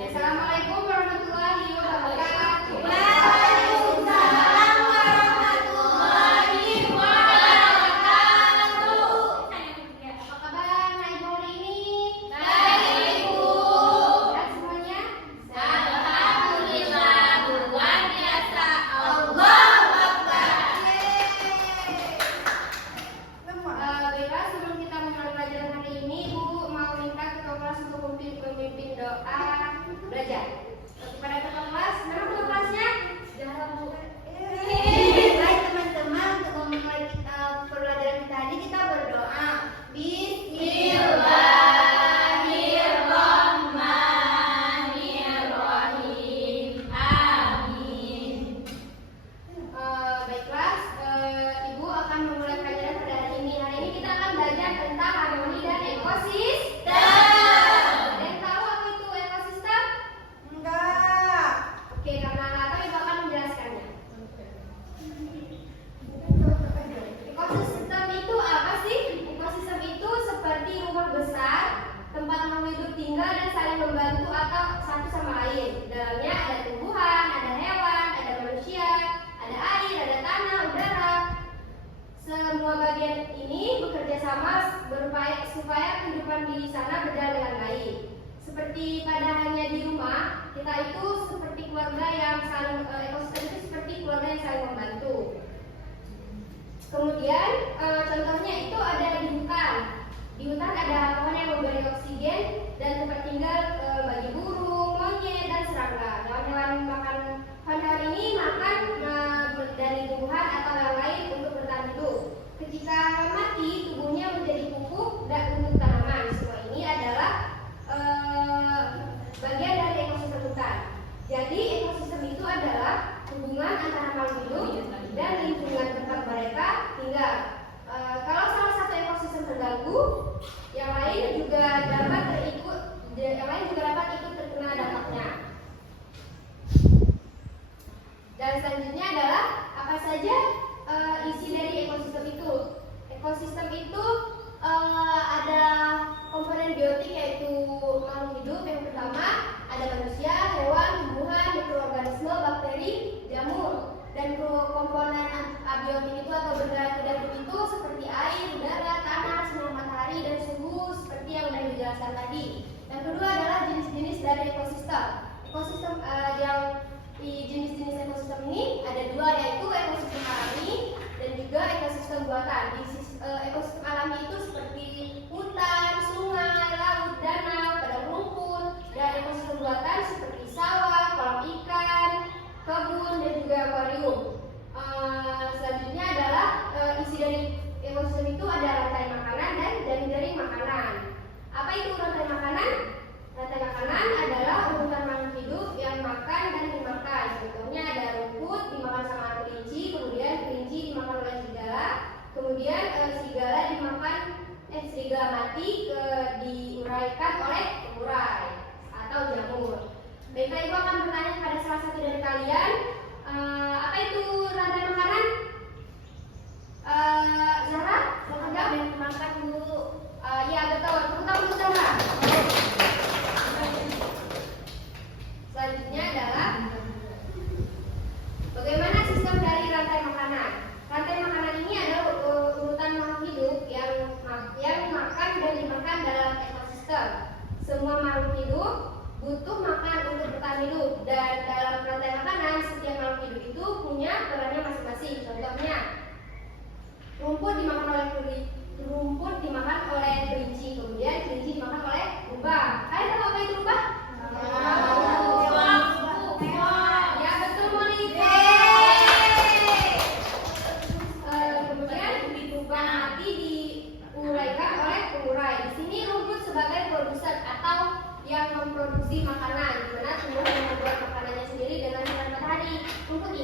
Assalamualaikum warahmatullahi wabarakatuh. Waalaikumsalam warahmatullahi wabarakatuh. Apa kabar hari ini? Baik, Bu. Sehat semuanya? Alhamdulillah, luar biasa. Allahu Akbar. Baiklah, sebelum kita memulai pelajaran hari ini, Ibu mau minta ketua kelas untuk memimpin doa belajar. Kepada ketua kelas, mana ketua kelasnya? Baik teman-teman, untuk memulai pelajaran kita hari kita berdoa. Bismillahirrahmanirrahim. Amin. Baiklah, Ibu akan memulai pelajaran pada hari ini. Hari ini kita akan belajar tentang harmoni dan ekosistem. Ada yang tahu apa itu ekosistem? Enggak. Oke, karena nggak tahu, Ibu akan menjelaskannya. Ekosistem itu apa sih? Ekosistem itu seperti rumah besar, tempat makhluk hidup tinggal dan saling membantu atau satu sama lain. Di dalamnya ada tumbuhan, ada hewan, ada manusia, ada air, ada tanah, udara. Semua bagian ini bekerja sama berupaya supaya kehidupan di sana berjalan dengan baik. Seperti pada halnya di rumah, kita itu seperti keluarga yang saling ekosistem itu seperti keluarga yang saling membantu. Kemudian contohnya itu ada di hutan. Di hutan ada pohon yang memberi oksigen dan tempat tinggal bagi burung, monyet, dan serangga. Hewan-hewan ini makan dari tumbuhan atau yang lain untuk bertahan hidup. Ketika mati, tubuhnya menjadi pupuk dan untuk tanaman. Semua ini adalah bagian dari ekosistem hutan. Jadi ekosistem itu adalah hubungan antara makhluk hidup dan lingkungan tempat mereka tinggal. Kalau salah satu ekosistem terganggu, yang lain juga dapat ikut terkena dampaknya. Dan selanjutnya adalah apa saja isi dari ekosistem itu. Ekosistem itu ada komponen biotik yaitu makhluk hidup. Yang pertama ada manusia, hewan, tumbuhan, mikroorganisme, bakteri, jamur. Dan komponen abiotik itu atau benda tidak hidup itu seperti air, udara, tanah, sinar matahari, dan suhu seperti yang sudah dijelaskan tadi. Yang kedua adalah jenis-jenis dari ekosistem. Ekosistem jenis-jenis ekosistem ini ada dua, yaitu ekosistem alami dan juga ekosistem buatan. Ekosistem alami itu seperti hutan, sungai, laut, danau, padang rumput, dan ekosistem buatan seperti sawah, kolam ikan, kebun, dan juga akuarium. Selanjutnya adalah isi dari ekosistem itu ada rantai makanan dan jaring-jaring makanan. Apa itu rantai makanan? Rantai makanan adalah urutan makhluk hidup yang makan dan dimakan. Contohnya ada rumput dimakan sama kelinci, kemudian kelinci dimakan oleh serigala, kemudian serigala mati diuraikan oleh pengurai atau jamur. Baiklah, Ibu akan bertanya kepada salah satu dari kalian, apa itu rantai makanan? Zahra, silakan jawab. Makan dulu. Ya betul, tepuk tangan untuk Zahra. Selanjutnya adalah bagaimana sistem dari rantai makanan. Rantai makanan ini adalah urutan makhluk hidup yang makan dan dimakan dalam ekosistem. Semua makhluk hidup butuh makan untuk bertahan hidup, dan dalam rantai makanan setiap makhluk hidup itu punya perannya masing-masing. Contohnya, rumput dimakan oleh kelinci, kemudian kelinci dimakan oleh rubah. Kalian tahu apa itu rubah? Ya betul, Monica. Kemudian rubah mati diuraikan oleh pengurai. Di sini rumput sebagai produsen atau yang memproduksi makanan, di mana tumbuhan yang membuat makanannya sendiri dengan sinar matahari. Rumput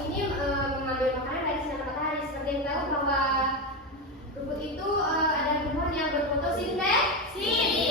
ini mengambil makanan dari sinar matahari. Seperti yang tahu bahwa rumput itu ada tumbuhan yang berfotosintesis.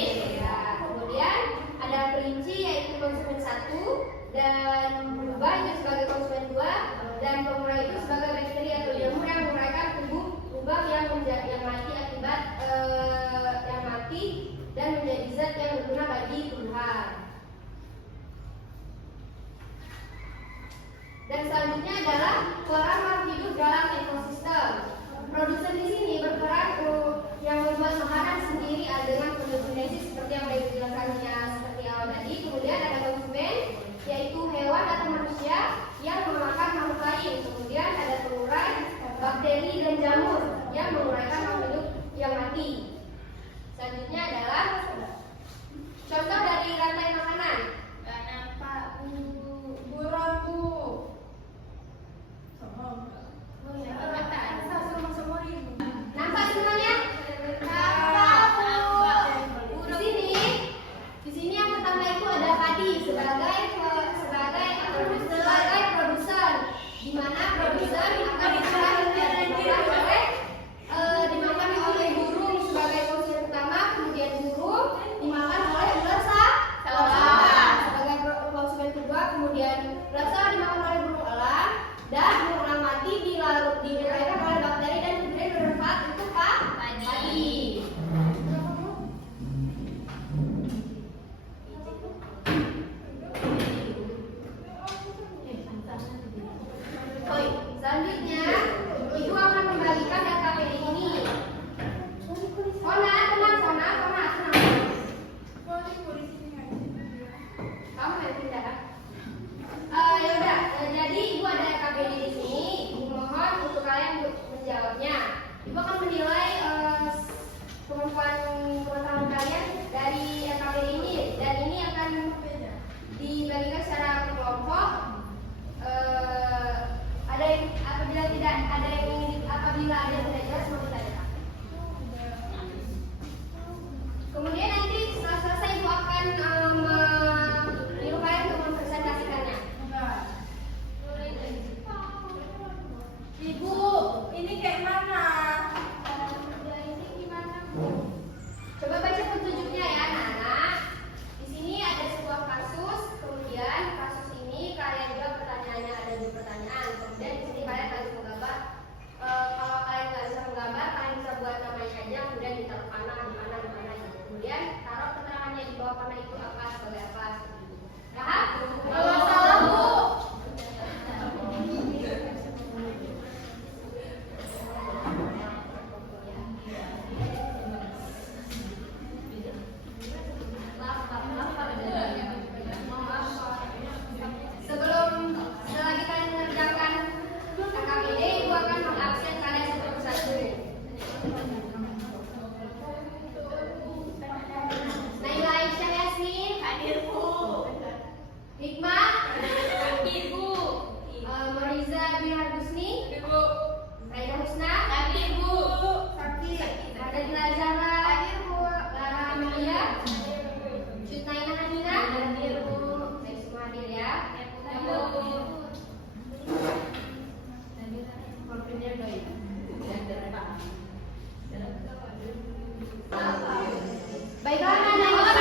selanjutnya adalah peran makhluk hidup dalam ekosistem. Produsen di sini berperan yang membuat makanan sendiri dengan fotosintesis seperti yang sudah dijelaskannya seperti awal tadi. Kemudian ada konsumen, yaitu hewan atau manusia yang memakan makhluk lain. Kemudian ada pengurai, bakteri dan jamur yang menguraikan makhluk hidup yang mati. Selanjutnya adalah contoh dari rantai makanan. Nampak semuanya? Di sini yang pertama itu ada padi sebagai produsen, di mana produsen akan dimakan oleh burung sebagai konsumen pertama, kemudian burung dimakan oleh ular sebagai konsumen kedua, kemudian ular dimakan oleh burung elang, dan burung elang mati dilahirkan oleh bakteri dan kemudian bermanfaat untuk padi. Selanjutnya, ibu akan membagikan KPD ini. Kona, tenang. Kamu nanti tidak? Yaudah, jadi ibu ada KPD di sini. Ibu mohon untuk kalian menjawabnya. Ibu akan menilai kemampuan pengetahuan kalian dari KPD ini, dan ini akan dibagikan secara kelompok. Apabila ada yang tidak jelas mau ditanyakan. Kemudian nanti setelah selesai ibu akan menyuruh kalian untuk mempresentasikannya. Ibu, ini kayak mana? Coba baca petunjuknya ya, anak-anak. Di sini ada sebuah kasus, kemudian kasus ini kalian jawab pertanyaannya, ada 2 pertanyaan. Kemudian di sini kalian harus menggambar. Kalau kalian nggak bisa menggambar, kalian bisa buat namanya aja, kemudian ditaruh panah di mana gitu. Kemudian taruh keterangannya di bawah panah itu apa sebagai apa. Paham? Kalau salah, Bu. Selagi kalian mengerjakan KKBD, ibu akan mengabsen kalian satu persatu. Naila Aisyah Yasmin, Hadir, Bu. Hikmah, Hadir, Bu. Moriza Bihar Husni, Ibu. Raida Husna, Hadir, Bu. Radila Zahra, Lara Amalia, Jutnaina Hanina, hadir Bu. Baik, semua hadir ya. Baiklah, anak-anak,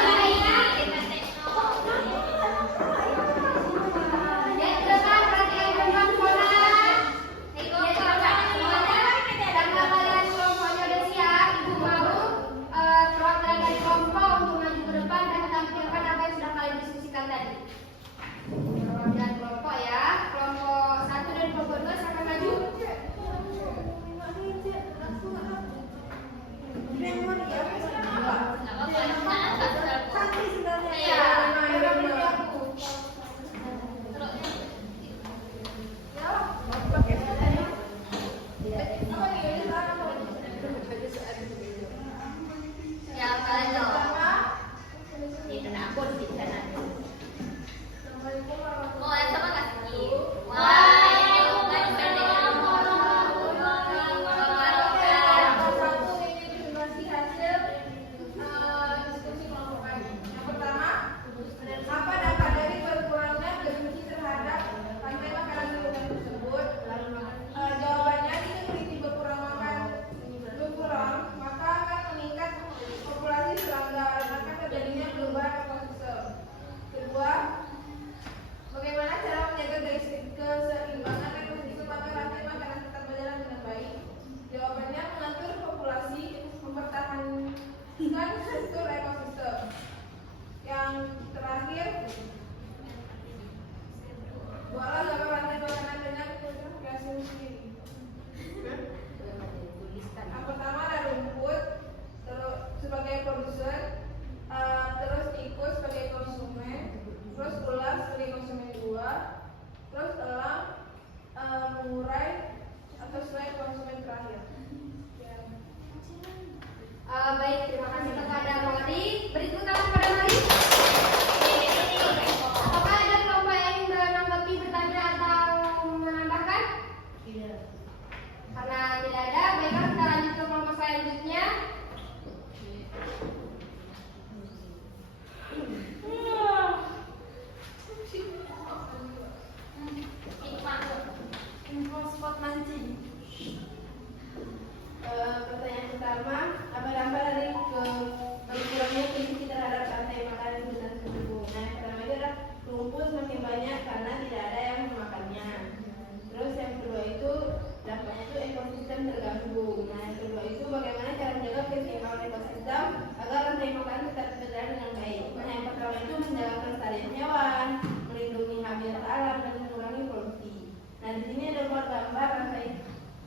lewat gambar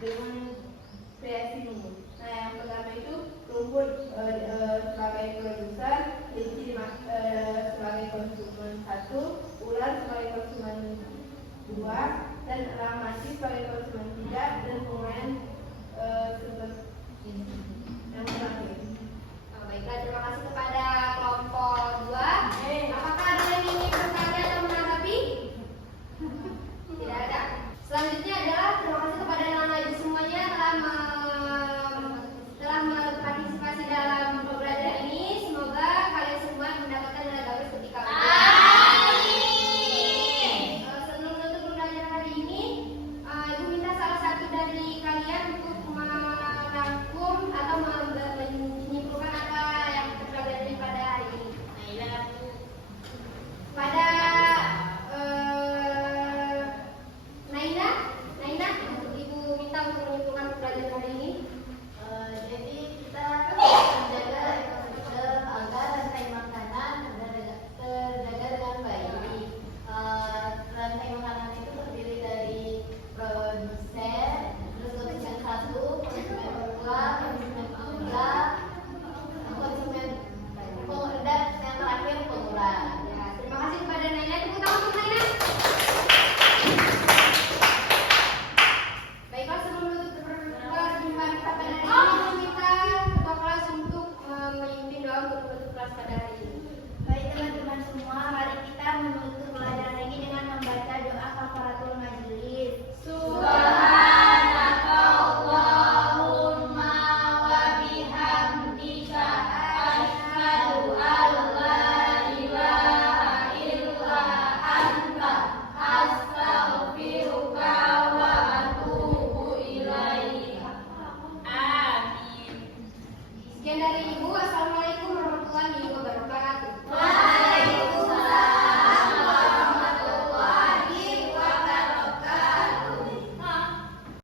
dengan kreasimu. Nah, yang pertama itu rumput sebagai produsen, kelinci sebagai konsumen 1, ular sebagai konsumen 2, dan elang mati sebagai konsumen